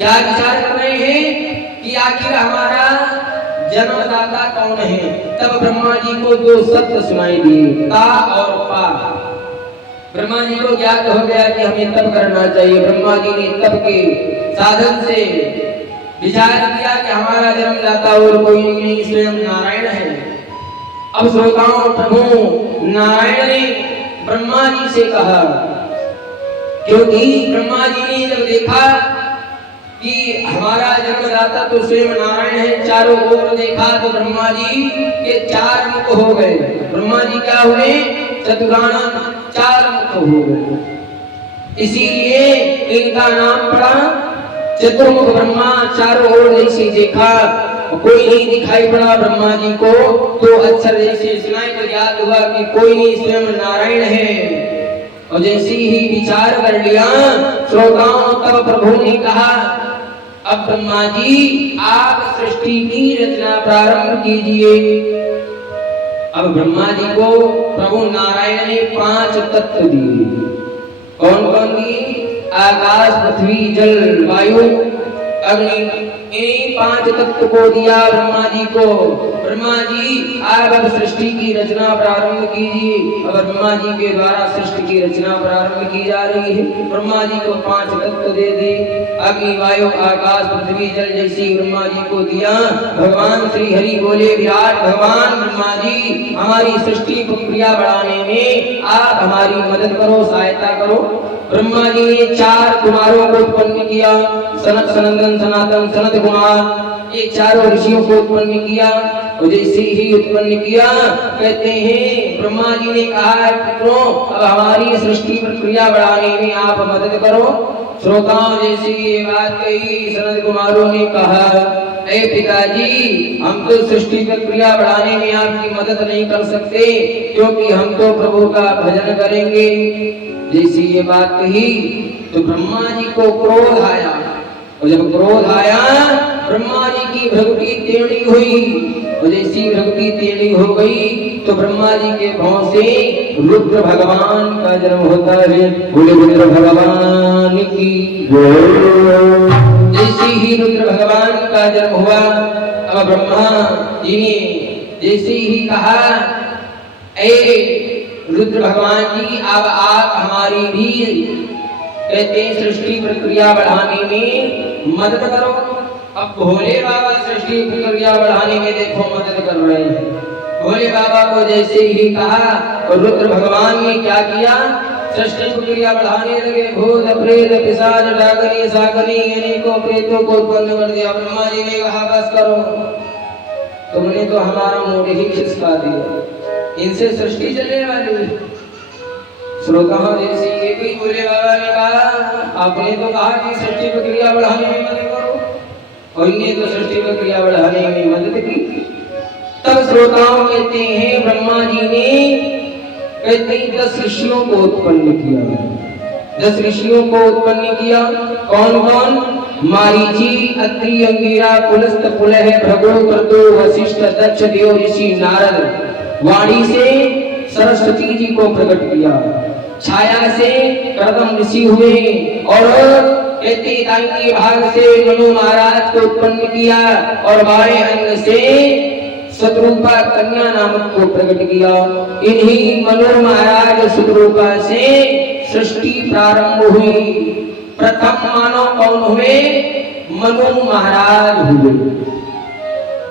क्या विचार कर रहे हैं कि आखिर हमारा जन्मदाता कौन है। तब ब्रह्मा जी को दो सत्य सुनाई दिए, ता और पा। ब्रह्मा जी को ज्ञात हो गया कि हमें तप करना चाहिए। ब्रह्मा जी ने तप के साधन से विचार किया कि हमारा जन्मदाता और कोई नहीं, स्वयं नारायण है। अब श्रोताओं, प्रभु नारायण ने ब्रह्मा जी से कहा, क्योंकि ब्रह्मा जी ने जब देखा कि हमारा जन्मदाता तो स्वयं नारायण है, चारों ओर देखा तो ब्रह्मा जी के चार मुख हो गए। ब्रह्मा जी क्या हुए? चतुरानन, चार मुख हो गए। इसीलिए इनका नाम पड़ा चतुर्मुख ब्रह्मा। चारों ओर जैसे देखा कोई नहीं दिखाई पड़ा ब्रह्मा जी को, तो अक्षर जैसे सुनाई तो ज्ञात हुआ कि कोई नहीं, स्वयं नारायण है। और जैसे ही विचार कर लिया श्रोताओं, तब प्रभु ने कहा, अब ब्रह्मा जी आप सृष्टि की रचना प्रारंभ कीजिए। अब ब्रह्मा जी को प्रभु नारायण ने 5 तत्व दिए। कौन कौन दिए? आकाश, पृथ्वी, जल, वायु, अग्नि। इन 5 तत्व को दिया ब्रह्मा जी को। ब्रह्मा जी आप अब सृष्टि की रचना प्रारंभ कीजिए। अब ब्रह्मा जी के द्वारा सृष्टि की रचना प्रारंभ की जा रही है। ब्रह्मा जी को 5 तत्व दे दिए, अग्नि, वायु, आकाश, पृथ्वी, जल जैसी ब्रह्मा जी को दिया। भगवान श्री हरि बोले, विराट भगवान ब्रह्मा जी, हमारी सृष्टि प्रक्रिया बढ़ाने में आप हमारी मदद करो, सहायता करो। ब्रह्मा जी ने 4 कुमारों को उत्पन्न किया, सनत, सनंदन, सनातन, सनत कुमार। ये चारों ऋषियों को उत्पन्न किया। और जैसे ही उत्पन्न किया, कहते हैं ब्रह्मा जी ने कहा, पुत्रों अब हमारी सृष्टि प्रक्रिया बढ़ाने में आप मदद करो। श्रोताओं, जैसे ये बात कही, सनत कुमारों ने कहा, ऐ पिताजी, हम तो सृष्टि प्रक्रिया बढ़ाने में आपकी मदद नहीं कर सकते, क्योंकि हम तो प्रभु का भजन करेंगे। जैसी ये बात कही तो ब्रह्मा जी को क्रोध आया। और जब क्रोध आया, ब्रह्मा जी की भ्रुकुटी टेढ़ी हुई। और जैसी भ्रुकुटी टेढ़ी हो गई तो ब्रह्मा जी के भौं से रुद्र भगवान का जन्म होता है। बोले रुद्र भगवान की जय। जैसे ही रुद्र भगवान का जन्म हुआ, अब ब्रह्मा जी ने जैसे ही कहा, ऐ रुद्र भगवान जी, अब आप हमारी भी कहते हैं सृष्टि प्रक्रिया बढ़ाने में मदद करो। अब भोले बाबा सृष्टि प्रक्रिया बढ़ाने में देखो मदद कर रहे हैं। भोले बाबा को जैसे ही कहा, और रुद्र भगवान ने क्या किया? सृष्टि प्रक्रिया बढ़ाने लगे। भूत, प्रेत, पिशाच, डाकनी, साकनी अनेकों प्रेतों को उत्पन्न कर दिया। ब्रह्मा जी ने कहा, बस करो, तुमने तो हमारा मूड ही खिसका दिया, इनसे सृष्टि चलने वाली है। श्रोताओं, जैसे ये भी भोले बाबा ने कहा, आपने तो कहा कि सृष्टि प्रक्रिया बढ़ाने में मदद करो, और इन्हें तो सृष्टि प्रक्रिया बढ़ाने में मदद की। तब श्रोताओं कहते हैं ब्रह्मा जी ने कहते हैं 10 ऋषियों को उत्पन्न किया। 10 ऋषियों को उत्पन्न किया। कौन कौन? मारीची, अत्रि, अंगिरा, पुलस्त, पुलह, भृगु, क्रतु, वशिष्ठ, दक्ष, देव ऋषि, नारद। वाणी से सरस्वती जी को प्रकट किया, छाया से कर्दम ऋषि हुए, और कहते दाहिने भाग से मनु महाराज को उत्पन्न किया, और बाएं अंग से शत्रुपा कन्या नामक को प्रकट किया। इन्हीं मनु महाराज शत्रुपा से सृष्टि प्रारंभ हुई। प्रथम मानव कौन हुए? मनु महाराज हुए।